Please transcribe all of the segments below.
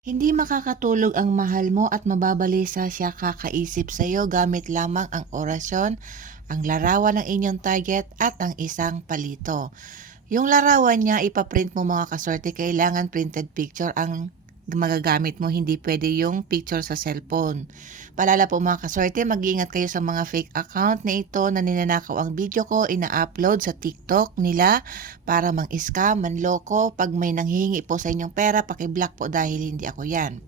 Hindi makakatulog ang mahal mo at mababalisa siya kakaisip sa iyo gamit lamang ang orasyon, ang larawan ng inyong target at ang isang palito. Yung larawan niya ipaprint mo mga kaswerte, kailangan printed picture ang magagamit mo, hindi pwede yung picture sa cellphone. Paalala po mga kaswerte, mag-iingat kayo sa mga fake account na ito na ninanakaw ang video ko, ina-upload sa TikTok nila para mang-scam, manloko. Pag may nanghihingi po sa inyong pera, paki-block po dahil hindi ako yan.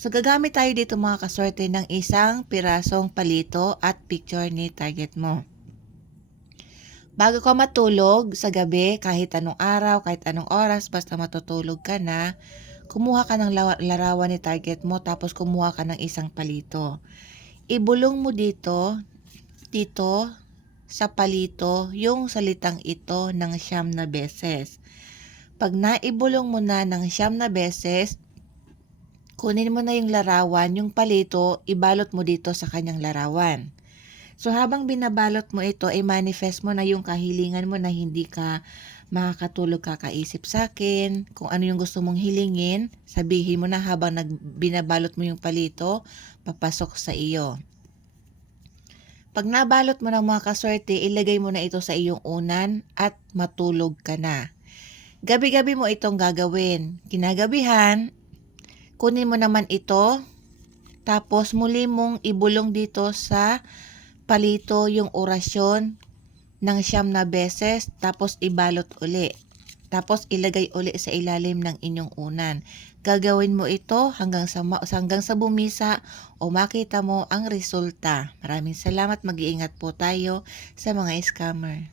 So gagamit tayo dito mga kaswerte ng isang pirasong palito at picture ni target mo. Bago ka matulog sa gabi, kahit anong araw, kahit anong oras, basta matutulog ka na, kumuha ka ng larawan ni target mo tapos kumuha ka ng isang palito. Ibulong mo dito sa palito yung salitang ito ng 9 na beses. Pag naibulong mo na ng 9 na beses, kunin mo na yung larawan, yung palito, ibalot mo dito sa kanyang larawan. So habang binabalot mo ito, ay manifest mo na yung kahilingan mo na hindi ka makakatulog kakaisip sa akin. Kung ano yung gusto mong hilingin, sabihin mo na habang binabalot mo yung palito, papasok sa iyo. Pag nabalot mo ng mga kaswerte, ilagay mo na ito sa iyong unan at matulog ka na. Gabi-gabi mo itong gagawin. Kinagabihan, kunin mo naman ito, tapos muli mong ibulong dito sa palito yung orasyon ng 9 na beses, tapos ibalot uli. Tapos ilagay uli sa ilalim ng inyong unan. Gagawin mo ito hanggang sa bumisa o makita mo ang resulta. Maraming salamat, mag-iingat po tayo sa mga scammer.